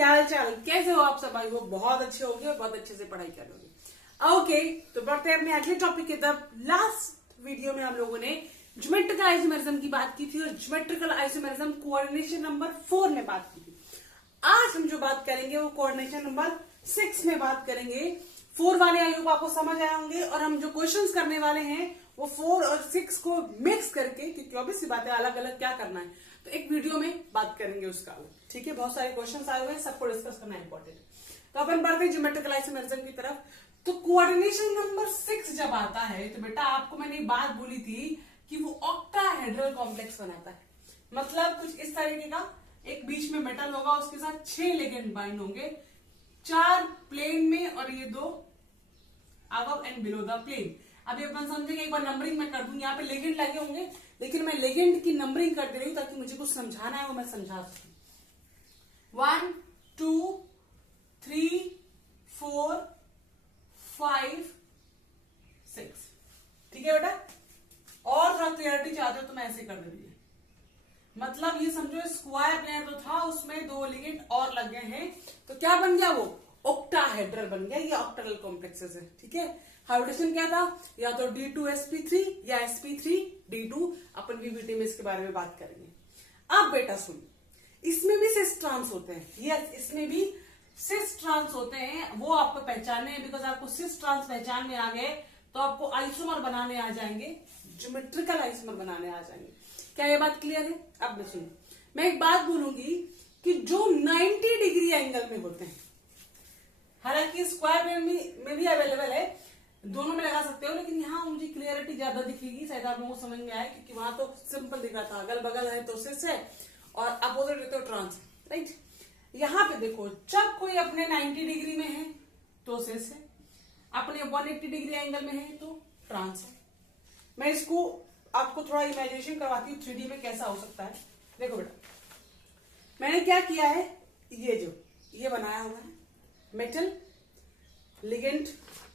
क्या हाल चाल, कैसे हो आप सब? आई वो बहुत अच्छे होंगे और बहुत अच्छे से पढ़ाई कर रहे ओके। तो बढ़ते हैं अपने अगले टॉपिक की तरफ। लास्ट वीडियो में हम लोगों ने ज्योमेट्रिकल आइसोमेरिज्म की बात की थी और ज्योमेट्रिकल आइसोमेरिज्म कोऑर्डिनेशन नंबर 4 में बात की थी। आज हम जो बात करेंगे वो कोऑर्डिनेशन नंबर 6 में बात करेंगे। 4 वाले आई होप आपको समझ आए होंगे और हम जो क्वेश्चंस करने वाले हैं वो 4 और 6 को मिक्स करके, क्योंकि ऑब्वियस सी बात है अलग अलग क्या करना है, तो एक वीडियो में बात करेंगे उसका। ठीक है, बहुत सारे क्वेश्चंस आए हुए हैं, सबको डिस्कस करना इंपॉर्टेंट है। तो अपन बढ़ते हैं ज्योमेट्रिकल आइसोमेरिज्म की तरफ। तो कोऑर्डिनेशन नंबर 6 जब आता है तो बेटा आपको मैंने बात बोली थी कि वो ऑक्टाहेड्रल कॉम्प्लेक्स बनाता है। मतलब कुछ इस तरीके का, एक बीच में मेटल होगा, उसके साथ 6 लिगेंड बाइंड होंगे, 4 प्लेन में और ये 2 above and below the plane. अभी अपन समझेंगे, एक बार नंबरिंग मैं कर दूंगी। यहाँ पे लेगेंड लगे होंगे, लेकिन मैं लेगेंड की नंबरिंग कर दे रही हूं ताकि मुझे कुछ समझाना है वो मैं समझा सकूं। 1 2 3 4 5 6। ठीक है बेटा, और थोड़ा क्लियरिटी चाहते हो तो मैं ऐसे कर दे रही हूं। मतलब ये समझो स्क्वायर प्लेन तो था, उसमें 2 लिगेंड और लग गए हैं, तो क्या बन गया वो? ऑक्टाहेड्रल बन गया। ये ऑक्टाहेड्रल कॉम्प्लेक्सेस है। ठीक है, हाइब्रिडेशन क्या था? या तो D2sp3 या sp3d2। अपन VBT में इसके बारे में बात करेंगे। अब बेटा सुन, इसमें भी सिस ट्रांस होते हैं। यस, इसमें भी सिस ट्रांस होते हैं, वो आपको पहचानने हैं। बिकॉज आपको सिस ट्रांस पहचान में आ गए तो आपको आइसोमर बनाने आ जाएंगे, ज्योमेट्रिकल आइसोमर बनाने आ जाएंगे। क्या ये बात क्लियर है? अब मैं सुनो, मैं एक बात बोलूंगी कि जो 90 डिग्री एंगल में होते हैं, हालांकि स्क्वायर में भी अवेलेबल है, दोनों में लगा सकते हो, लेकिन यहाँ मुझे क्लियरिटी ज्यादा दिखेगी, शायद आप लोगों को समझ में आए, क्योंकि वहां तो सिंपल दिख रहा था, अगल बगल है तो सिस है और अपोजिट है तो ट्रांस है। राइट, यहाँ पे देखो, जब कोई अपने 90 डिग्री में है तो सिस है, अपने 180 डिग्री एंगल में है तो ट्रांस है। मैं इसको आपको थोड़ा इमेजिनेशन करवाती हूँ 3D में कैसा हो सकता है। देखो बेटा, मैंने क्या किया है, ये बनाया हुआ है मेटल लिगेंड।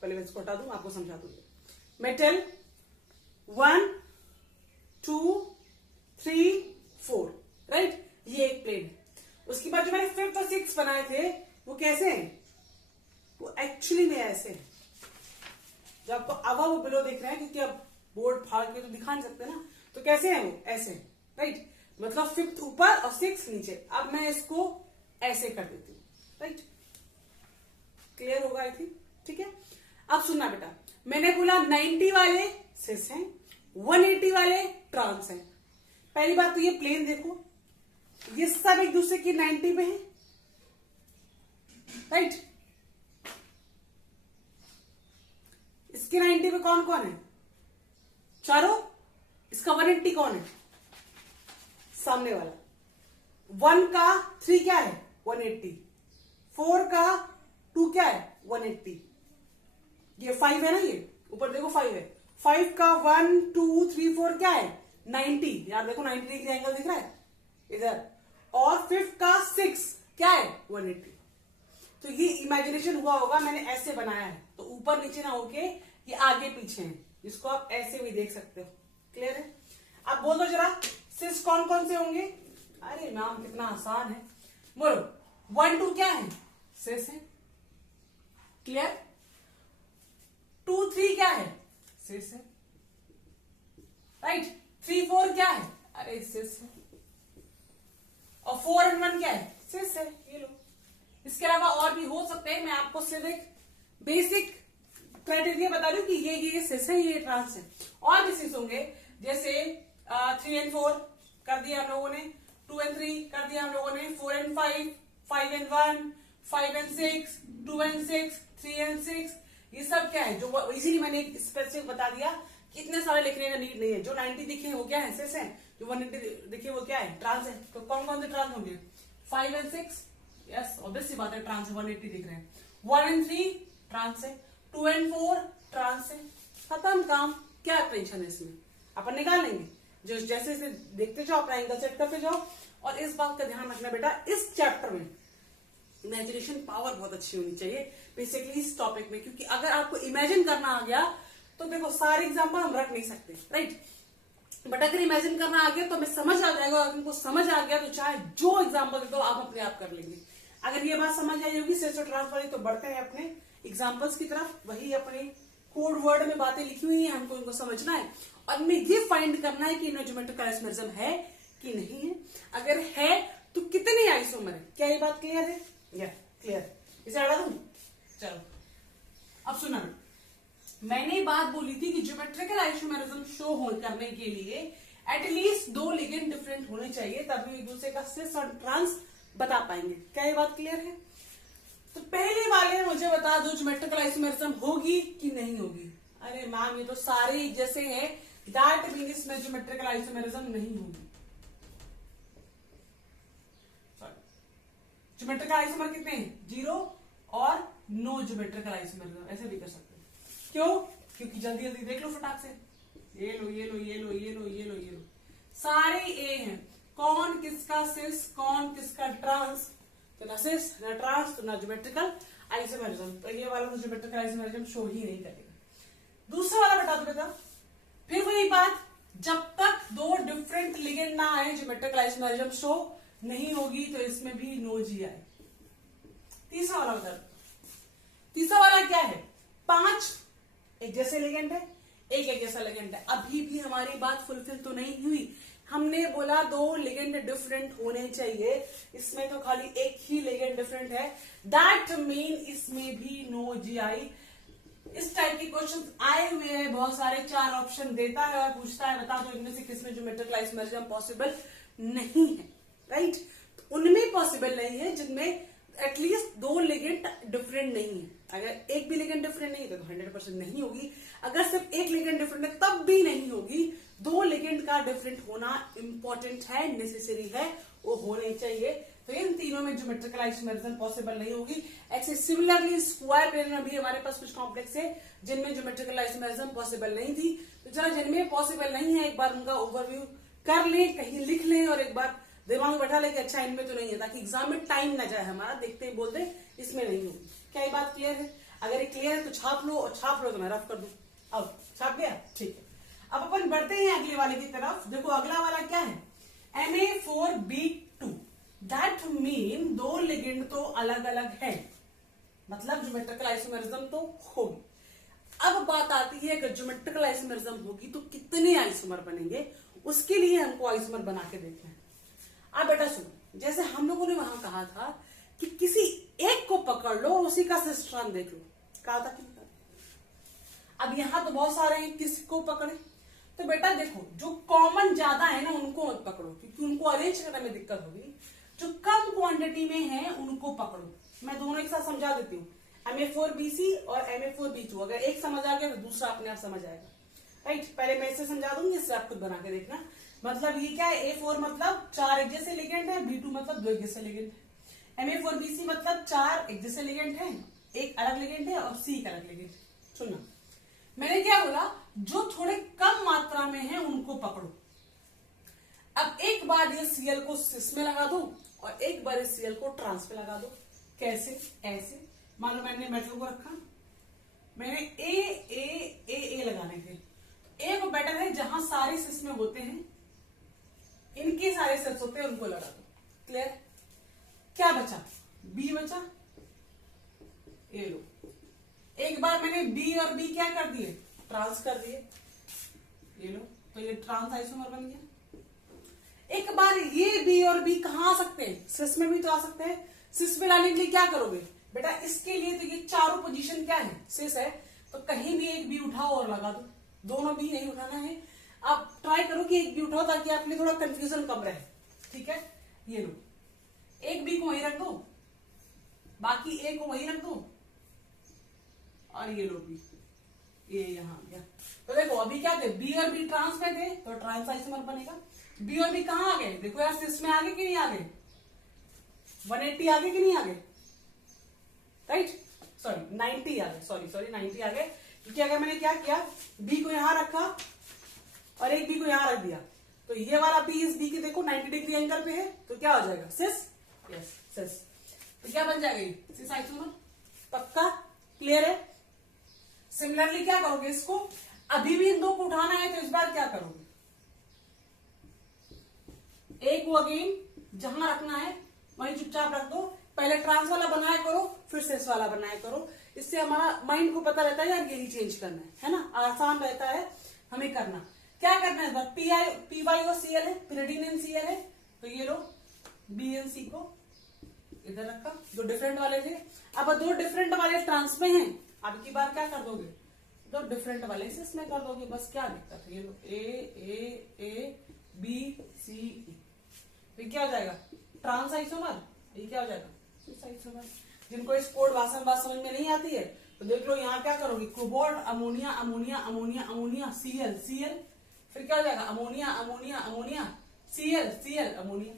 पहले मैं इसको हटा दूं, आपको समझा दूंगी। मेटल 1 2 3 4, राइट, ये एक प्लेन है। उसके बाद जो मैंने 5th और 6th बनाए थे वो कैसे हैं? वो एक्चुअली में ऐसे हैं। जब आपको अबव वो बिलो दिख रहे हैं, क्योंकि अब बोर्ड फाड़ के तो दिखा नहीं सकते ना, तो कैसे हैं वो? ऐसे, राइट। मतलब 5th ऊपर और 6th नीचे। अब मैं इसको ऐसे कर देती हूँ, राइट। क्लियर होगा आई थिंक? ठीक है, अब सुनना बेटा, मैंने बोला 90 वाले सिस हैं, 180 वाले ट्रांस हैं। पहली बात तो ये प्लेन देखो, ये सब एक दूसरे की 90 पे है, राइट। इसके 90 पे कौन कौन है? चारों। इसका 180 कौन है? सामने वाला। 1 का 3 क्या है? 180। 4 का 2 क्या है? 180। ये 5 है ना, ये ऊपर देखो 5 है। 5 का 1 2 3 4 क्या है? 90। यार देखो 90 डिग्री एंगल दिख रहा है इधर। और 5th का 6 क्या है? 180। तो ये इमेजिनेशन हुआ होगा, मैंने ऐसे बनाया है, तो ऊपर नीचे ना होके ये आगे पीछे है, जिसको आप ऐसे भी देख सकते हो। क्लियर है? अब बोल दो जरा, सिस कौन कौन से होंगे? अरे नाम कितना आसान है, बोलो। 1 2 क्या है? सिस है। क्लियर? 2 3 क्या है? सिस है, राइट। 3 4 क्या है? अरे सिस है। और 4 and 1 क्या है? सिस है। ये लो। इसके अलावा और भी हो सकते हैं, मैं आपको सिर्फ एक बेसिक क्राइटेरिया बता रही हूँ कि ये सिस है, ये ट्रांस है। और भी सिस होंगे, जैसे 3 and 4 कर दिया हम लोगों ने, 2 and 3 कर दिया हम लोगों ने, 4 and 5, 5 and 1, 5 and 6, 2 and 6, 3 and 6। ये सब क्या है? जो इसीलिए मैंने एक स्पेसिफिक बता दिया कि इतने सारे लिखने का नीड नहीं है। जो 90 दिखे वो क्या है? सिस है। जो 180 दिखे वो क्या है? ट्रांस है। तो कौन कौन से ट्रांस होंगे? 5 and 6, यस ऑब्वियस सी बात है, ट्रांस है। 180 दिख रहे हैं। 1 and 3 ट्रांस है। 2 and 4 ट्रांस है। खत्म काम। क्या टेंशन है इसमें? अपन निकाल लेंगे। जो जैसे जैसे देखते जाओ, अपना एंगल सेट करते जाओ। और इस बात का ध्यान रखना बेटा, इस चैप्टर में इमेजिनेशन पावर बहुत अच्छी होनी चाहिए बेसिकली इस टॉपिक में, क्योंकि अगर आपको इमेजिन करना आ गया तो देखो सारे एग्जाम्पल हम रख नहीं सकते, राइट। बट अगर इमेजिन करना आ गया तो हमें समझ आ जाएगा, अगर उनको समझ आ गया तो चाहे जो एग्जाम्पल दे दो आप अपने आप कर लेंगे। अगर ये बात समझ आई होगी सिस और ट्रांस वाली, तो बढ़ते हैं अपने एग्जाम्पल्स की तरफ। वही अपने कोड वर्ड में बातें लिखी हुई है, हमको इनको समझना है और हमें ये फाइंड करना है कि इनमें ज्योमेट्रिकल आइसोमेरिज्म है कि नहीं है। अगर है तो कितने आइसोमर है। क्या ये बात क्लियर है? या क्लियर? इसे हटा दूं? चलो अब सुना, मैंने बात बोली थी कि ज्योमेट्रिकल आइसोमेरिज्म शो करने के लिए एटलीस्ट 2 लिगेंड डिफरेंट होने चाहिए, तभी एक दूसरे का सिस और ट्रांस बता पाएंगे। क्या ये बात क्लियर है? तो पहले वाले मुझे बता दो ज्योमेट्रिकल आइसोमेरिज्म होगी कि नहीं होगी। अरे मैम ये तो सारे एक जैसे हैं, दैट मीन इसमें ज्योमेट्रिकल आइसोमेरिज्म नहीं होगी। ज्योमेट्रिकल आइसोमर कितने हैं? 0 और नो ज्योमेट्रिकल आइसोमेरिज्म, ऐसे भी कर सकते हैं। क्यों? क्योंकि जल्दी जल्दी देख लो फटाक से, ये लो ये लो ये लो ये लो ये लो ये लो, सारे ए हैं। कौन किसका सिस, कौन किसका ट्रांस, तो ना सिस ना ट्रांस तो ना ज्योमेट्रिकल आइसोमेरिज्म। तो ये वाला तो ज्योमेट्रिकल आइसोमेरिज्म शो ही नहीं करेगा। दूसरा वाला बता दो बेटा। फिर वही बात, जब तक 2 डिफरेंट लिगेंड ना आए ज्योमेट्रिकल आइसोमेरिज्म शो नहीं होगी, तो इसमें भी नो जी आए। तीसरा वाला बता दो। तीसरा वाला क्या है? 5 एक जैसे लिगेंड है, एक जैसा लिगेंड है। अभी भी हमारी बात फुलफिल तो नहीं हुई। हमने बोला 2 लिगेंड डिफरेंट होने चाहिए, इसमें तो खाली एक ही लिगेंड डिफरेंट है, दैट मीन इसमें भी नो जी आई। इस टाइप के क्वेश्चन आए हुए हैं बहुत सारे, 4 ऑप्शन देता है और पूछता है बता दो इनमें से किसमें ज्योमेट्रिकल आइसोमेरिज्म पॉसिबल नहीं है, राइट? तो उनमें पॉसिबल नहीं है जिनमें एटलीस्ट 2 लिगेंड डिफरेंट नहीं है। अगर एक भी लिगेंड डिफरेंट नहीं है तो 100% नहीं होगी। अगर सिर्फ एक लिगेंड डिफरेंट है तब भी नहीं होगी। 2 लिगेंड का डिफरेंट होना इंपॉर्टेंट है, नेसेसरी है, वो होने चाहिए। तो इन तीनों में ज्योमेट्रिकल आइसोमेरिज्म पॉसिबल नहीं होगी। ऐसे सिमिलरली स्क्वायर प्लेन में भी हमारे पास कुछ कॉम्प्लेक्स है जिनमें ज्योमेट्रिकल आइसोमेरिज्म पॉसिबल नहीं थी। तो चलो जिनमें पॉसिबल नहीं है एक बार उनका ओवरव्यू कर ले, कहीं लिख ले और एक बार दिमाग में बैठा ले कि अच्छा इनमें तो नहीं है, ताकि एग्जाम में टाइम ना जाए हमारा, देखते ही बोल दे इसमें नहीं होगी। क्या ये बात क्लियर है? अगर ये क्लियर है तो छाप लो, और छाप लो तो मैं रफ कर दूं। अब छाप गया? ठीक है। अब अपन बढ़ते हैं अगले वाले की तरफ। देखो अगला वाला क्या है? Na4B2, दैट मीन 2 लिगेंड तो अलग अलग है, मतलब ज्योमेट्रिकल आइसोमेरिज्म तो होगी। अब बात आती है कि ज्योमेट्रिकल आइसोमेरिज्म होगी तो कितने आइसोमर बनेंगे, उसके लिए हमको आइसोमर बना के देखना है। अब बेटा सुनो, जैसे हम लोगों ने वहां कहा था कि किसी एक को पकड़ लो और उसी का सिस ट्रांस देख लो, कहा था कि अब यहां तो बहुत सारे हैं, किसी को पकड़े? तो बेटा देखो जो कॉमन ज्यादा है ना उनको मत पकड़ो, क्योंकि उनको अरेंज करने में दिक्कत होगी। जो कम क्वांटिटी में है उनको पकड़ो। मैं दोनों एक साथ समझा देती हूँ, Ma4BC और Ma4B2। अगर एक समझ आ गया तो दूसरा अपने आप समझ आएगा, राइट? पहले मैं इससे समझा दूंगी, इससे आप खुद बना के देखना। मतलब ये क्या है? A4 मतलब 4 एक जैसे लिगेंड है, B2 मतलब 2 एक जैसे लिगेंड है, Ma4BC मतलब 4 एक जैसे लिगेंड है, एक अलग लिगेंड है और C एक अलग लिगेंड है। सुनना, मैंने क्या बोला? जो थोड़े कम मात्रा में है उनको पकड़ो। अब एक बार ये Cl को सिस में लगा दो और एक बार इस Cl को ट्रांस में लगा दो। कैसे? ऐसे मान लो मैंने मेटल को रखा, मैंने ए लगाने थे। ए वो बेटर है जहां सारे सिस में होते हैं, इनके सारे सिस होते हैं, उनको लगा दो। क्लियर? क्या बचा? बी बचा, ये लो। एक बार मैंने बी और बी क्या कर दिए? ट्रांस कर दिए, ये लो। तो ये ट्रांस आइसोमर बन गया। एक बार ये बी और बी कहां आ सकते हैं? सिस में भी तो आ सकते हैं। सिस में लाने के लिए क्या करोगे बेटा? इसके लिए तो ये चारों पोजीशन क्या है? सिस है, तो कहीं भी एक बी उठाओ और लगा दो। दोनों बी नहीं उठाना है, आप ट्राई करो कि एक बी उठाओ ताकि आपके लिए थोड़ा कंफ्यूजन कम रहे। ठीक है, ये लो। एक बी को वहीं रख दो, बाकी ए को वहीं रख दो और ये लो बी, ये यहां गया। तो देखो अभी क्या थे? बी और बी ट्रांस में थे तो ट्रांस आइसोमर बनेगा। बी और बी कहां आ गए? देखो यार सिस में आगे कि नहीं आगे? 180 आगे कि नहीं आगे? राइट, सॉरी 90 आ गए, सॉरी 90 आ गए। क्योंकि अगर मैंने क्या किया, बी को यहां रखा और एक बी को यहां रख दिया, तो ये वाला बी इस बी के देखो 90 डिग्री एंगल पे है, तो क्या हो जाएगा? सिस। यस, सिस। तो क्या बन जाएगा? Cis isomer. पक्का? क्लियर है? सिमिलरली क्या करोगे इसको? अभी भी इन दो को उठाना है तो इस बार क्या करोगे? ए को अगेन जहां रखना है वहीं चुपचाप रख दो, पहले ट्रांस वाला बनाया करो, फिर सेस वाला बनाया करो। इससे हमारा माइंड को पता रहता है यार यही चेंज करना है ना, आसान रहता है हमें करना। क्या करना है, पी वाई और सीएल है, पिरिडीन एंड सीएल है, तो ये लो बी एन सी को इधर रखा, दो डिफरेंट वाले थे। अब दो डिफरेंट वाले ट्रांस में हैं, अब की बार क्या कर दोगे, दो डिफरेंट वाले से इसमें कर दोगे, बस क्या दिक्कत है। ये लो ए बी सी ई, ये क्या हो जाएगा, ट्रांस आइसोमर। ये क्या हो जाएगा, सिस आइसोमर। जिनको इस कोड भाषण बात समझ में नहीं आती है तो देख लो यहाँ क्या करोगे, cobalt ammonia ammonia ammonia ammonia CL CL, फिर क्या हो जाएगा ammonia ammonia ammonia CL CL ammonia.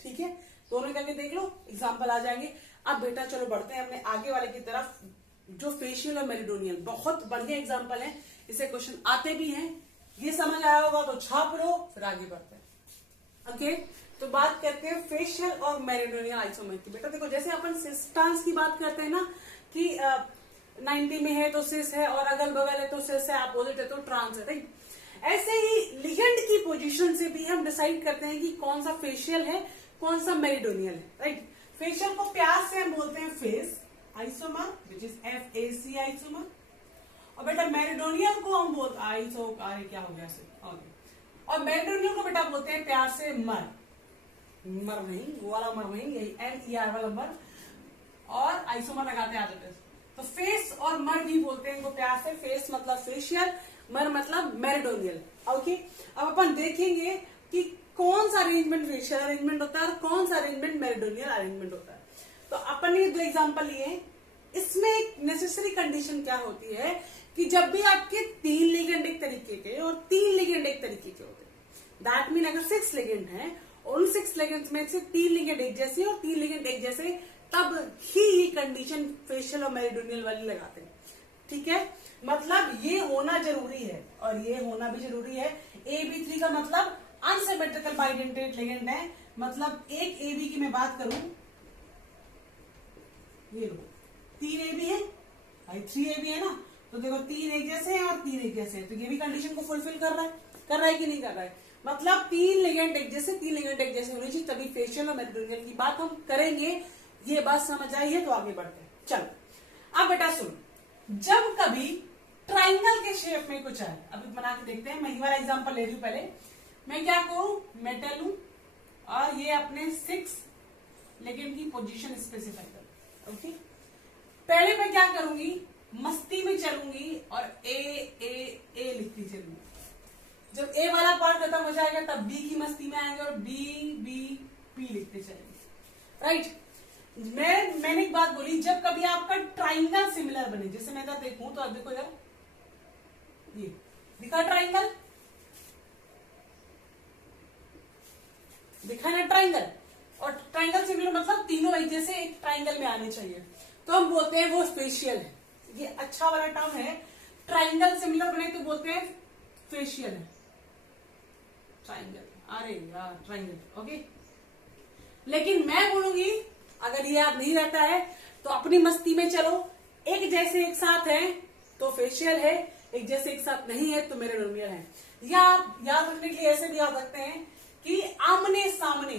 ठीक है, दोनों करके देख लो, एग्जाम्पल आ जाएंगे। अब बेटा चलो बढ़ते हैं अपने आगे वाले की तरफ, जो फेशियल और मेरिडोनियल, बहुत बढ़िया एग्जाम्पल है, इसे क्वेश्चन आते भी हैं। ये समझ आया होगा तो छाप लो, फिर आगे बढ़ते हैं। ओके, तो बात करते हैं फेशियल और मेरिडोनियल आइसोमर की। बेटा देखो, जैसे अपन सिस ट्रांस की बात करते हैं ना कि 90 में है तो सिस है, और अगल बगल है तो सिस है, अपोजिट है तो ट्रांस है, राइट। ऐसे ही लिगेंड की पोजीशन से भी हम डिसाइड करते हैं कि कौन सा फेशियल है, कौन सा मेरिडोनियल है, राइट। फेशियल को प्यार से हम बोलते हैं face isomer, which is FAC isomer, और बेटा मेरिडोनियल को हम बोलते क्या हो गया, और मेरिडोनियल को बेटा बोलते हैं प्यार से मर नहीं, वो वाला मर नहीं, यही MER वाला मर, और आइसोमर लगाते हैं आदत। तो फेस और मर भी बोलते हैं इनको प्यार से, फेस मतलब फेशियल, मर मतलब मेरिडोनियल। ओके, अब अपन देखेंगे कि कौन सा अरेंजमेंट फेशियल अरेंजमेंट होता है और कौन सा अरेंजमेंट मेरिडोनियल अरेंजमेंट होता है। तो अपन ने दो एग्जांपल लिए, इसमें एक नेसेसरी कंडीशन क्या होती है कि जब भी आपके 3 लिगेंड एक तरीके के और 3 लिगेंड एक तरीके के होते हैं, दैट मीन अगर 6 लिगेंड है, उन 6 लिगेंड्स में से 3 लिगेंड एक जैसे और 3 लिगेंड एक जैसे, तब ही ये कंडीशन फेशियल और मेरिडोनियल वाली लगाते हैं। ठीक है, मतलब ये होना जरूरी है और ये होना भी जरूरी है। AB3 का मतलब अनसिमेट्रिकल बाइडेंटेट लिगेंड है, मतलब एक AB की मैं बात करूं, ये लो 3 AB है भाई, 3 AB है ना, तो देखो 3 एक जैसे हैं और 3 एक जैसे हैं, तो ये भी कंडीशन को फुलफिल कर रहा है कि नहीं कर रहा है। मतलब 3 लिगेंड एक जैसे, 3 लिगेंड एक जैसे होने चाहिए, तभी फेशियल और मेरिडोनियल की बात हम करेंगे। ये बात समझ आई है तो आगे बढ़ते हैं। चलो अब बेटा सुन, जब कभी ट्राइंगल के शेप में कुछ है, अभी बना के देखते हैं। मैं ये वाला एग्जांपल ले रही हूं। पहले मैं क्या करूं, मेटल लूं और ये अपने 6 लिगेंड की पोजीशन स्पेसिफाई करूं। ओके, पहले मैं क्या करूंगी, मस्ती में चलूंगी और ए लिखती चलूंगी। जब ए वाला पार्ट खत्म हो जाएगा तब बी की मस्ती में आएंगे और बी पी लिखते चलेंगे, राइट। मैंने एक बात बोली, जब कभी आपका ट्राइंगल सिमिलर बने, जैसे मैं इधर देखूं तो अब देखो यार, ये दिखा ट्राइंगल, दिखा ना ट्राइंगल, और ट्राइंगल सिमिलर मतलब तीनों एक जैसे एक ट्राइंगल में आने चाहिए, तो हम बोलते हैं वो फेशियल है। ये अच्छा वाला टर्म है, ट्राइंगल सिमिलर बने तो बोलते हैं फेशियल है, ट्राइंगल, अरे यार ट्राइंगल। ओके, लेकिन मैं बोलूंगी अगर ये याद नहीं रहता है तो अपनी मस्ती में चलो, एक जैसे एक साथ है तो फेशियल है, एक जैसे एक साथ नहीं है तो मेरिडोनियल है। या आप याद रखने के लिए ऐसे भी याद रखते हैं कि आमने सामने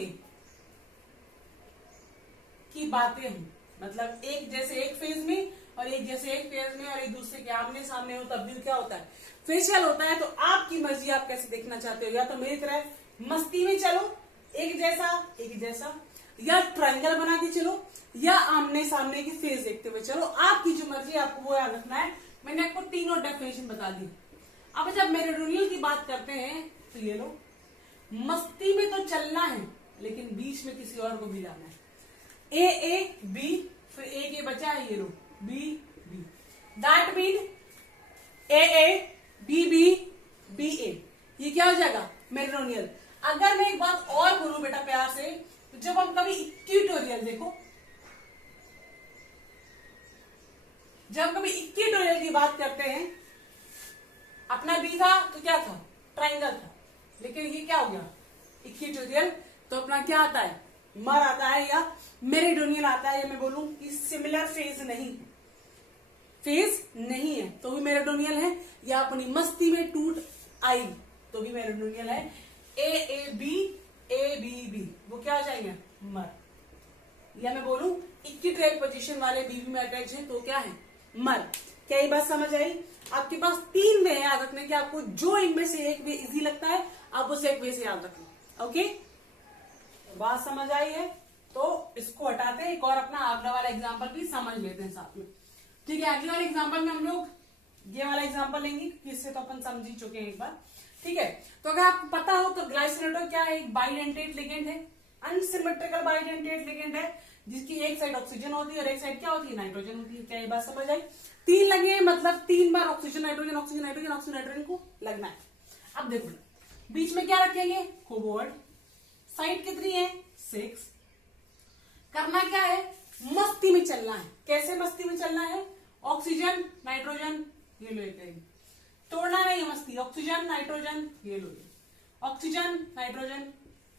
की बातें हों, मतलब एक जैसे एक फेज में और एक जैसे एक फेज में और एक दूसरे के आमने सामने हो, तब भी क्या होता है, फेशियल होता है। तो आपकी मर्जी, आप कैसे देखना चाहते हो, या तो मेरी तरह मस्ती में चलो एक जैसा, या ट्रायंगल बना के चलो, या आमने सामने की फेस देखते हुए चलो, आपकी जो मर्जी है आपको वो याद रखना है। मैंने आपको तीनों डेफिनेशन बता दी। अब जब मेरिडोनियल की बात करते हैं तो ये लो, मस्ती में तो चलना है लेकिन बीच में किसी और को भी लाना है, ए बी, फिर एक बचा है, ये लो B, that mean A B A, ये क्या हो जाएगा, मेरिडोनियल। अगर मैं एक बात और बोलूं बेटा प्यार से, तो जब हम कभी इक्वेटोरियल, देखो जब कभी इक्वेटोरियल की बात करते हैं, अपना बी था तो क्या था, ट्राइंगल था, लेकिन ये क्या हो गया इक्वेटोरियल, तो अपना क्या आता है, मर आता है या मेरिडोनियल आता है। या मैं बोलूं कि सिमिलर फेज नहीं है तो भी मेरिडोनियल है, या अपनी मस्ती में टूट आई तो भी मेरिडोनियल है। ए बी बी, वो क्या हो जाएंगे, मर, या मैं बोलूं इक्विटोरियल पोजीशन वाले बीवी में अटैच है तो क्या है, मर। क्या ये बात समझ आई? आपके पास 3 वे याद रखने के, आपको जो इनमें से एक वे इजी लगता है आप उसे एक वे से याद रखना। ओके, बात समझ आई है? तो इसको हटाते हैं, एक और अपना अगला वाला एग्जाम्पल भी समझ लेते हैं साथ में। ठीक है, अगले वाले एग्जाम्पल में हम लोग ये वाला एग्जाम्पल लेंगे क्योंकि इससे तो अपन समझ ही चुके हैं एक बार। ठीक है, तो अगर आपको पता हो तो ग्लाइसिनेटर क्या है, एक बाइडेंटेट लिगेंड है, अनसिमेट्रिकल बाइडेंटेट लिगेंड है, जिसकी एक साइड ऑक्सीजन होती है और एक साइड क्या होती है, नाइट्रोजन होती है। क्या ये बात समझ आई? 3 लगे मतलब 3 बार oxygen nitrogen oxygen nitrogen oxygen nitrogen को लगना है। अब देखो बीच में क्या रखेंगे, कोबाल्ट। साइड कितनी है, 6। करना क्या है, मस्ती में चलना है। कैसे मस्ती में चलना है, ऑक्सीजन नाइट्रोजन ये लो, एक तोड़ना नहीं है मस्ती, ऑक्सीजन नाइट्रोजन ये लो, ऑक्सीजन नाइट्रोजन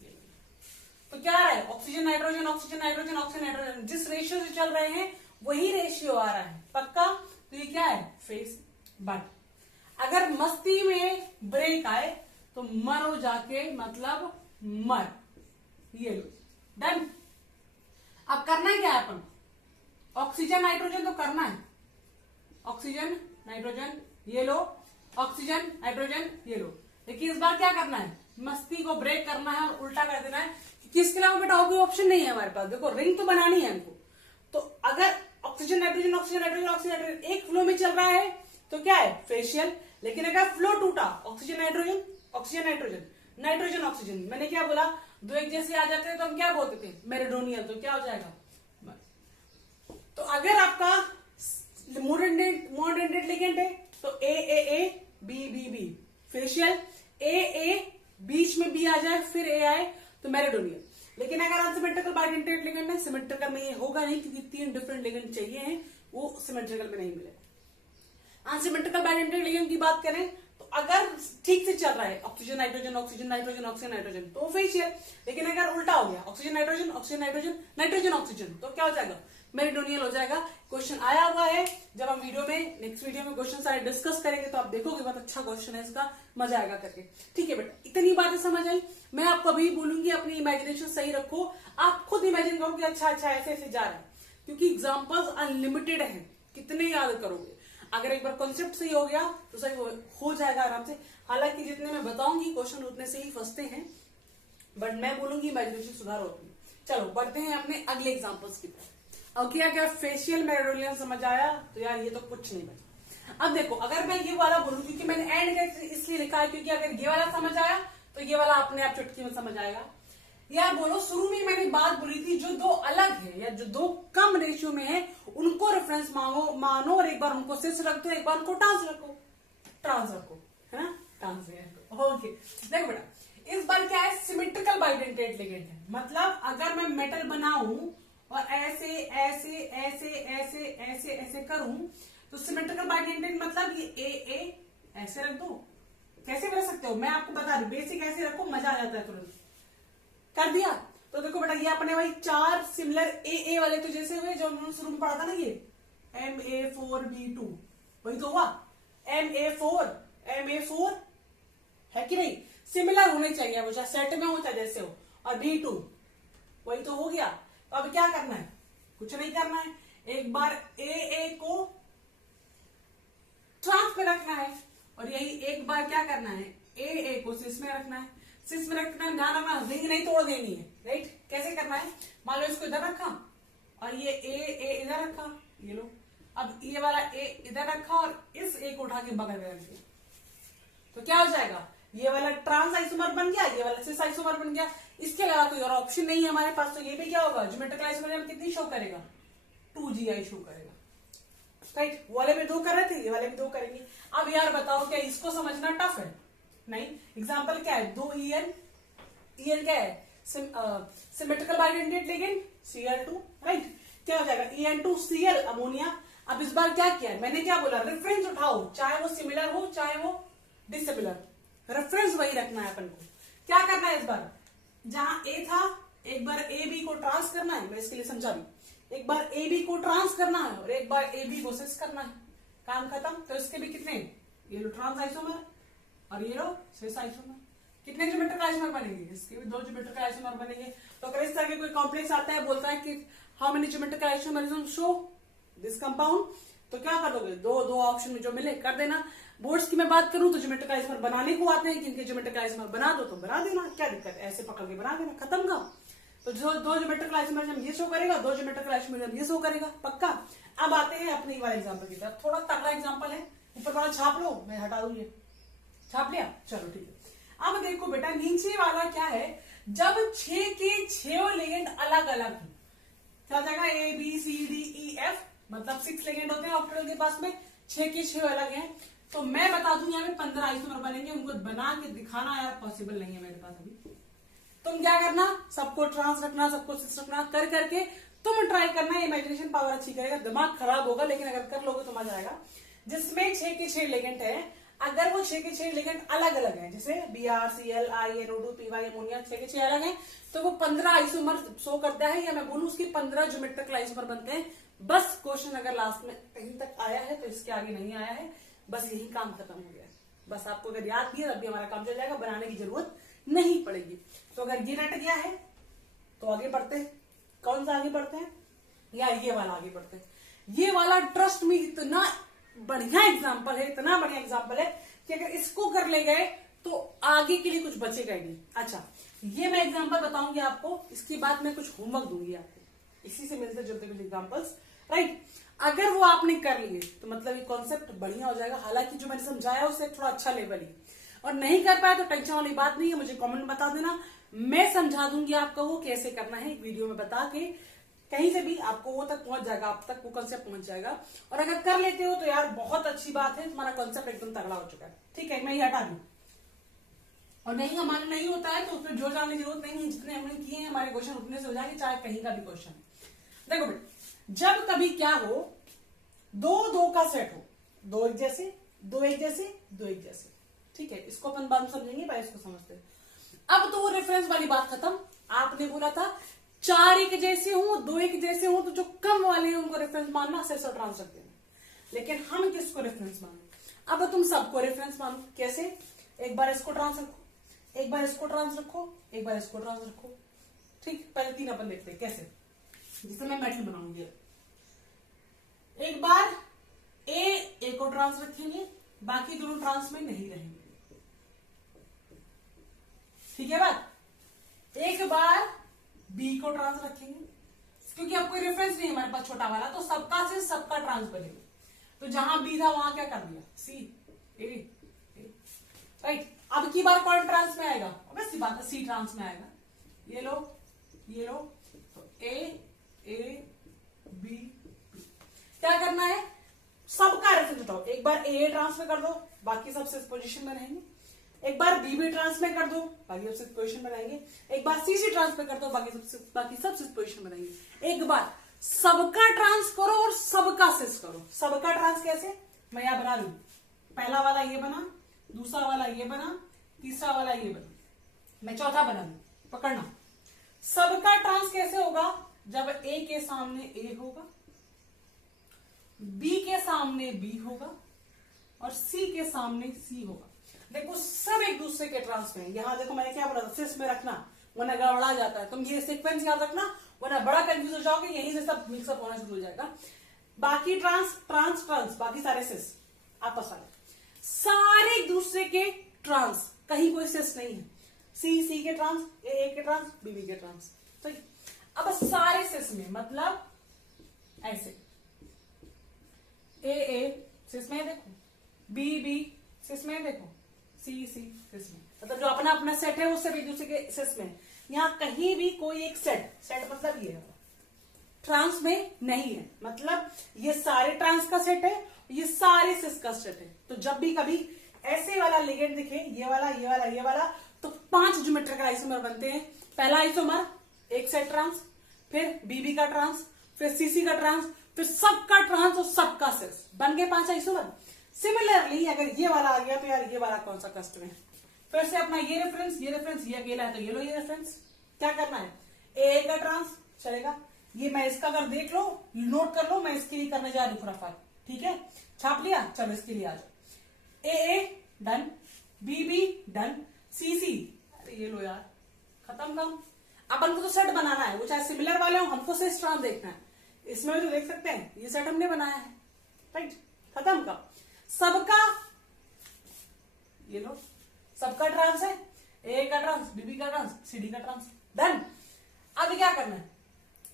ये लो। तो क्या है, oxygen nitrogen oxygen nitrogen oxygen nitrogen, जिस रेशियो से चल रहे हैं वही रेशियो आ रहा है, पक्का? तो ये क्या है, फेस। बट अगर मस्ती में ब्रेक आए तो मरो जाके, मतलब मर। ये लो, डन। अब करना क्या है अपन, ऑक्सीजन नाइट्रोजन तो करना है, ऑक्सीजन नाइट्रोजन ये लो, ऑक्सीजन नाइट्रोजन ये लो। लेकिन इस बार क्या करना है, मस्ती को ब्रेक करना है और उल्टा कर देना है, क्योंकि इसके अलावा बेटा और कोई ऑप्शन नहीं है हमारे पास। देखो रिंग तो बनानी है हमको, तो अगर oxygen nitrogen oxygen nitrogen oxygen nitrogen एक फ्लो में चल रहा है तो क्या है, फेशियल। लेकिन अगर फ्लो टूटा, oxygen nitrogen oxygen nitrogen nitrogen oxygen, मैंने क्या बोला, दो एक जैसे आ जाते हैं तो हम क्या बोलते थे, मेरिडोनियल। तो क्या हो जाएगा, तो अगर आपका मोडेंटेड लिगेंड है तो A B B B facial, A बीच में बी आ जाए फिर ए आए तो मेरिडोनियल। लेकिन अगर अनसिमेट्रिकल बाइडेंटेड लिगेंड है, सिमेट्रिकल में ये होगा नहीं क्योंकि 3 डिफरेंट लिगेंड चाहिए हैं, वो सिमेट्रिकल में नहीं मिलेगा। अनसिमेट्रिकल बाइडेंटेड लिगेंड की बात करें तो अगर ठीक से चल रहा है oxygen nitrogen oxygen nitrogen oxygen nitrogen तो फेशियल। लेकिन अगर उल्टा हो गया oxygen nitrogen oxygen nitrogen nitrogen oxygen तो क्या हो जाएगा, मेरिडोनियल हो जाएगा। क्वेश्चन आया हुआ है, जब हम वीडियो में नेक्स्ट वीडियो में क्वेश्चन सारे डिस्कस करेंगे तो आप देखोगे बहुत अच्छा क्वेश्चन है इसका, मजा आएगा करके। ठीक है बेटा, इतनी बातें समझ आई। मैं आपको अभी बोलूंगी अपनी इमेजिनेशन सही रखो, आप खुद इमेजिन करो कि अच्छा अच्छा ऐसे ऐसे जा रहा है, क्योंकि एग्जाम्पल्स अनलिमिटेड है, कितने याद करोगे। अगर एक बार कॉन्सेप्ट सही हो गया तो सही हो जाएगा आराम से। हालांकि जितने मैं बताऊंगी क्वेश्चन उतने से ही फंसते हैं, बट मैं बोलूंगी इमेजिनेशन सुधार होती है। चलो बढ़ते हैं अपने अगले एग्जाम्पल्स की तरफ। ओके, अगर फेशियल मेरिडोनियल समझ आया तो यार ये तो कुछ नहीं बचा। अब देखो अगर मैं ये वाला बोलूं, क्योंकि मैंने एंड इसलिए लिखा है क्योंकि अगर ये वाला समझ आया तो ये वाला अपने आप चुटकी में समझ आएगा। यार बोलो, शुरू में मैंने बात बोली थी जो 2 अलग है या जो 2 कम रेशियो में है उनको रेफरेंस मानो और एक बार उनको सिस रख दो, एक बार उनको ट्रांस रखो, है ना, ट्रांस रखो। ओके देखो बेटा, इस बार क्या है, सिमेट्रिकल बाइडेंटेड लिगेंड है। मतलब अगर मैं मेटल बनाऊं और ऐसे ऐसे ऐसे ऐसे ऐसे ऐसे करूं तो सिमेट्रिकल बाइडेंटेड मतलब ये ए ऐसे रख दो। कैसे कर सकते हो, मैं आपको बता रही, बेसिक ऐसे रखो, मजा आ जाता है तुरंत। कर दिया तो देखो बेटा, ये अपने वही 4 सिमिलर ए वाले तो जैसे हुए जो हमने शुरू में पढ़ा था ना, ये MA4B2 वही तो हुआ, MA4 है कि नहीं, सिमिलर होने चाहिए, वो चाहे सेट में हो चाहे जैसे हो, और B2 वही तो हो गया। तो अब क्या करना है, कुछ नहीं करना है, एक बार ए को ट्रांस में रखना है और यही एक बार क्या करना है, ए को सिस में रखना है। सिस में रखना है, ध्यान रखना, रिंग नहीं तोड़ देनी है, राइट। कैसे करना है, मान लो इसको इधर रखा और ये ए इधर रखा, ये लो, अब ये वाला ए इधर रखा और इस ए को उठा के बगल में रख दिया, तो क्या हो जाएगा, ये वाला ट्रांस आइसोमर बन गया, ये वाला सिस आइसोमर बन गया। इसके अलावा कोई और ऑप्शन नहीं है हमारे पास, तो ये भी क्या होगा, ज्योमेट्रिकल आइसोमर कितनी शो करेगा, 2GI शो करेगा, राइट। वो वाले भी 2 कर रहे थे, ये वाले भी 2 करेंगे। अब यार बताओ क्या इसको समझना टफ है, नहीं। एग्जाम्पल क्या है, 2 EN क्या है, symmetrical bidentate ligand Cl2, right. क्या हो जाएगा, EN2Cl अमोनिया। अब इस बार क्या किया है, मैंने क्या बोला, रेफरेंस उठाओ, चाहे वो सिमिलर हो चाहे वो डिसिमिलर, रेफरेंस वही रखना है अपन को। क्या करना है, इस बार जहां ए था एक बार AB को ट्रांस करना है, मैं इसके लिए समझा दूं, एक बार AB को ट्रांस करना है और एक बार AB को सिस करना है, काम खत्म। तो इसके भी कितने, ये लो ट्रांस आइसोमर और ये लो सिस आइसोमर, कितने ज्योमेट्रिकल आइसोमर बनेंगे, इसके भी 2 ज्योमेट्रिकल आइसोमर बनेंगे। तो अगर इस तरह के कोई कॉम्प्लेक्स आता है, बोलता है कि how many geometrical isomerism show this compound, तो क्या कर दोगे, दो दो ऑप्शन में जो मिले कर देना। बोर्ड्स की मैं बात करूं तो ज्योमेट्रिकल आइसोमर बनाने को आते हैं, किनके ज्योमेट्रिकल आइसोमर बना दो तो बना देना, क्या दिक्कत है, ऐसे पकड़ के बना देना, खत्म का। तो जो दो ज्योमेट्रिकल आइसोमेरिज्म ये शो करेगा, दो ज्योमेट्रिकल आइसोमेरिज्म ये शो करेगा, पक्का। अब आते हैं अपने वाले एग्जांपल की तरफ, थोड़ा तगड़ा एग्जांपल है, ऊपर वाला छाप लो, मैं हटा दूं, ये छाप लिया, चलो ठीक है। अब देखो बेटा नीचे वाला क्या है, जब 6 के 6 लिगेंड अलग अलग हो, क्या जाएगा, A B C D E F, मतलब 6 लिगेंड होते हैं ऑक्टेनॉल के पास में, 6 के 6 अलग हैं। तो मैं बता दूं यहाँ पे 15 आइसोमर बनेंगे, उनको बना के दिखाना यार पॉसिबल नहीं है मेरे पास अभी। तुम क्या करना, सबको ट्रांस रखना, सबको सिस रखना, कर करके तुम ट्राई करना, इमेजिनेशन पावर अच्छी करेगा, दिमाग खराब होगा लेकिन अगर कर लोगे तो मजा आएगा। जिसमें 6 के 6 लिगेंड है, अगर वो 6 के 6 लिगेंड अलग अलग हैं, जैसे BrCl INO2 PY अमोनिया 6 के 6 अलग हैं, तो वो 15 आइसोमर शो करता है, या मैं बोलूं उसकी 15 ज्योमेट्रिकल आइसोमर बनते हैं। बस क्वेश्चन अगर लास्ट में कहीं तक आया है तो इसके आगे नहीं आया है, बस यही काम खत्म हो गया है। बस आपको अगर याद किया तब भी हमारा काम चल जाएगा, बनाने की जरूरत नहीं पड़ेगी। तो अगर ये रट गया है तो आगे बढ़ते हैं, कौन सा आगे बढ़ते हैं, या ये वाला आगे बढ़ते हैं। ये वाला ट्रस्ट में इतना बढ़िया एग्जाम्पल है, इतना बढ़िया एग्जाम्पल है कि अगर इसको कर ले गए तो आगे के लिए कुछ बचेगा ही नहीं। अच्छा, ये मैं एग्जाम्पल बताऊंगी आपको, इसके बाद मैं कुछ होमवर्क दूंगी आपको, इसी से मिलते जुलते कुछ एग्जाम्पल्स, राइट। अगर वो आपने कर लिए तो मतलब ये कॉन्सेप्ट बढ़िया हो जाएगा, हालांकि जो मैंने समझाया उससे थोड़ा अच्छा लेवल ही, और नहीं कर पाए तो टेंशन वाली बात नहीं है, मुझे कमेंट में बता देना, मैं समझा दूंगी आपको वो कैसे करना है, एक वीडियो में बता के, कहीं से भी आपको वो तक पहुंच जाएगा, आप तक वो कॉन्सेप्ट पहुंच जाएगा। और अगर कर लेते हो तो यार बहुत अच्छी बात है, तुम्हारा कॉन्सेप्ट एकदम तगड़ा हो चुका है, ठीक है, मैं ये हटा दूं। और नहीं हमारा नहीं होता है तो उसमें जो जाने की जरूरत नहीं है, जितने हमने किए हैं हमारे क्वेश्चन उतने से हो जाएंगे, चाहे कहीं का भी क्वेश्चन। देखो बेटा, जब कभी क्या हो, दो दो का सेट हो, दो एक जैसे, दो एक जैसे, दो एक जैसे, ठीक है, इसको अपन बाद में समझेंगे, पहले इसको समझते हैं। अब तो वो रेफरेंस वाली बात खत्म, आपने बोला था 4 एक जैसे हो, 2 एक जैसे हो, तो जो कम वाले हैं उनको रेफरेंस मानना, सिर्फ ट्रांस रख देना। लेकिन हम किसको रेफरेंस माने, अब तुम सबको रेफरेंस मानो, कैसे, एक बार इसको ट्रांस रखो, एक बार इसको ट्रांस रखो, एक बार इसको ट्रांस रखो, ठीक। पहले 3 अपन देखते हैं कैसे, जिससे मैं मेटल बनाऊंगी। एक बार ए को ट्रांस रखेंगे, बाकी दोनों ट्रांस में नहीं रहेंगे, ठीक है बात। एक बार बी को ट्रांस रखेंगे, क्योंकि अब कोई रेफरेंस नहीं है हमारे पास छोटा वाला, तो सबका से सबका ट्रांस बनेगा। तो जहां बी था वहां क्या कर दिया, सी ए, राइट। अब की बार कौन ट्रांस में आएगा, बस सी बात है, सी ट्रांस में आएगा। ये लो, ये लो, तो ए बी, क्या करना है, सबका रेफरेंस उठाओ, एक बार ए ट्रांस में कर दो, बाकी सब सिस पोजीशन में रहेंगे। एक बार बी ट्रांस में कर दो, बाकी सब सिस पोजीशन में रहेंगे। एक बार सी ट्रांस में कर दो, बाकी सब सिस पोजीशन में रहेंगे। एक बार सबका ट्रांस करो और सबका सिस करो। सबका ट्रांस कैसे, मैं यहां बना लू, पहला वाला ये बना, दूसरा वाला ये बना, तीसरा वाला ये बना, मैं चौथा बना लू, पकड़ना। सबका ट्रांस कैसे होगा, जब ए के सामने ए होगा, बी के सामने बी होगा और सी के सामने सी होगा। देखो सब एक दूसरे के ट्रांस में, यहां देखो मैंने क्या बोला था, सिस में रखना वरना गड़बड़ा जाता है, तुम ये सीक्वेंस याद रखना वरना बड़ा कंफ्यूज हो जाओगे, यहीं से सब मिक्सअप होना शुरू हो जाएगा। बाकी ट्रांस ट्रांस ट्रांस, बाकी सारे सिस आपस वाले, सारे एक दूसरे के ट्रांस, कहीं कोई सिस नहीं है। सी के ट्रांस, ए के ट्रांस, बी के ट्रांस, सही। अब सारे सिस में मतलब ऐसे, ए सिस में देखो, बी सिस में देखो, सी सिस में, मतलब जो अपना अपना सेट है वो सब एक दूसरे के सिस में। यहां कहीं भी कोई एक सेट मतलब ये है, ट्रांस में नहीं है, मतलब ये सारे ट्रांस का सेट है, ये सारे सिस का सेट है। तो जब भी कभी ऐसे वाला लिगेंड दिखे, ये वाला ये वाला ये वाला, तो 5 ज्योमेट्रिकल आइसोमर बनते हैं। पहला आइसोमर एक सेट ट्रांस, फिर बीबी का ट्रांस, फिर सीसी का ट्रांस, फिर सबका ट्रांस और सबका सिस, बन गए 5 आइसोमर। सिमिलरली अगर ये वाला आ गया तो यार ये वाला कौन सा कस्ट में, फिर से अपना ये रेफरेंस ये अकेला है तो ये लो ये रेफरेंस, क्या करना है, ए का ट्रांस चलेगा, ये मैं इसका अगर देख लो नोट कर लो, मैं इसके लिए करने जा रही हूँ खुराफात, ठीक है, छाप लिया, चलो इसके लिए आ जाओ। ए डन, बी डन, सी अरे ये लो यार, खत्म काम। अपन को तो सेट बनाना है, वो चाहे सिमिलर वाले हो, हमको सिर्फ ट्रांस देखना है। इसमें भी तो देख सकते हैं ये सेट हमने बनाया है, राइट, खत्म का। सबका ये लो, सबका ट्रांस है, ए का ट्रांस, बीबी का ट्रांस, सीडी का ट्रांस, डन। अब क्या करना है,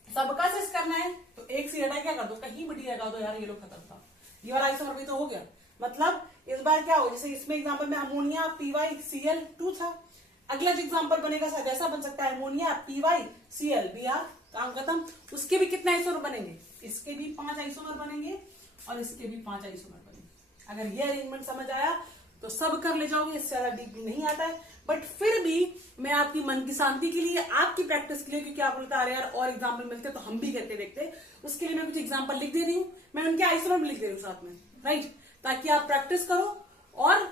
सबका सिस करना है, तो एक सी हटा क्या कर दो, कहीं भी डी लगा दो यार, ये लो खत्म था। ये वाला आइसोमर भी तो हो गया। मतलब इस बार क्या हो, जैसे इसमें एग्जांपल में अमोनिया PyCl2 था, अगला जो एग्जांपल बनेगा शायद ऐसा बन सकता है, अमोनिया PyCl Br, काम खत्म। उसके भी कितने आइसोमर बनेंगे, इसके भी 5 आइसोमर बनेंगे और इसके भी 5 आइसोमर बनेंगे। अगर ये अरेंजमेंट समझ आया तो सब कर ले जाओगे, इससे ज्यादा डीप नहीं आता है। बट फिर भी मैं आपकी मन की शांति के लिए, आपकी प्रैक्टिस के लिए, क्योंकि आप बोलते आ रहे यार और एग्जाम्पल मिलते तो हम भी करके देखते, उसके लिए मैं कुछ एग्जाम्पल लिख दे रही हूँ, मैं उनके आइसोमर भी लिख दे रही हूँ साथ में, राइट, ताकि आप प्रैक्टिस करो और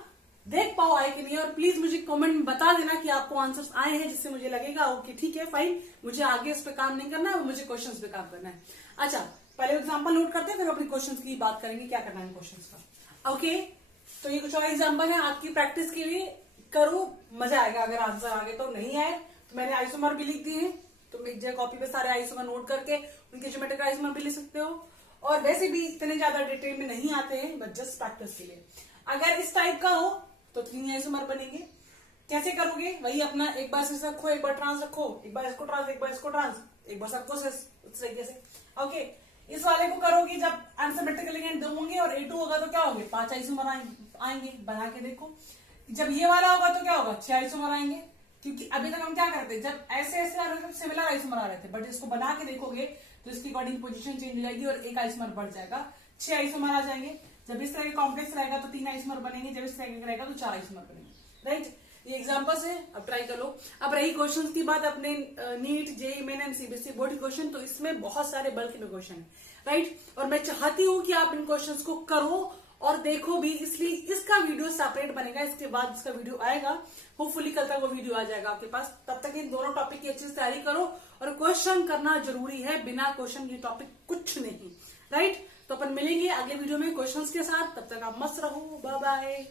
देख पाओ आए कि नहीं। और प्लीज मुझे कमेंट में बता देना कि आपको आंसर्स आए हैं, जिससे मुझे लगेगा ओके ठीक है फाइन, मुझे आगे इस पे काम नहीं करना है, मुझे क्वेश्चंस पे काम करना है। अच्छा, पहले एग्जांपल नोट करते हैं, फिर अपने क्वेश्चंस की बात करेंगे, क्या करना है क्वेश्चंस का। ओके, तो ये कुछ और एग्जांपल है आपकी प्रैक्टिस के लिए, करो, मजा आएगा। अगर आंसर आ गए तो, नहीं आए तो मैंने आइसोमर भी लिख दिए हैं, तुम एक जगह कॉपी पे सारे आइसोमर नोट करके उनके ज्योमेट्रिक आइसोमर भी लिख सकते हो। और वैसे भी इतने ज्यादा डिटेल में नहीं आते हैं, बट जस्ट प्रैक्टिस के लिए। अगर इस टाइप का हो तो 3 आइसोमर बनेंगे। कैसे करोगे, वही अपना एक बार सिस रखो, एक बार ट्रांस रखो, एक बार इसको ट्रांस, एक बार इसको ट्रांस, एक बार सबको सिस, उस तरीके से। ओके, इस वाले को करोगे जब अनसिमेट्रिकल लिगेंड 2 होंगे और A2 होगा तो क्या होंगे, 5 आइसोमर आएंगे, बना के देखो। जब ये वाला होगा तो क्या होगा, 6 आइसोमर आएंगे। क्योंकि अभी तक हम क्या करते, जब ऐसे ऐसे आ रहे थे सिमिलर आइसोमर आ रहे थे, बट इसको बना के देखोगे तो इसकी अकॉर्डिंग पोजीशन चेंज हो जाएगी और एक आइसोमर बढ़ जाएगा, 6 आइसोमर आ जाएंगे। जब इस तरह का कॉम्प्लेक्स रहेगा तो 3 आइसोमर बनेंगे, जब इस तरह का रहेगा तो 4 आइसोमर बनेंगे, राइट। ये एग्जांपल्स है, अब ट्राई करो। अब रही क्वेश्चंस की बात, अपने NEET JEE main and CBSE board के क्वेश्चन, तो इसमें बहुत सारे बल्क में क्वेश्चन है, राइट। और मैं चाहती हूं कि आप इन क्वेश्चंस को करो और देखो भी, इसलिए इसका वीडियो सेपरेट बनेगा, इसके बाद इसका वीडियो आएगा, होपफुली कल तक वो वीडियो आ जाएगा आपके पास। तब तक इन दोनों टॉपिक की अच्छी से तैयारी करो और क्वेश्चन करना जरूरी है, बिना क्वेश्चन ये टॉपिक कुछ नहीं, राइट। तो अपन मिलेंगे अगले वीडियो में क्वेश्चंस के साथ, तब तक आप मस्त रहो, बाय बाय।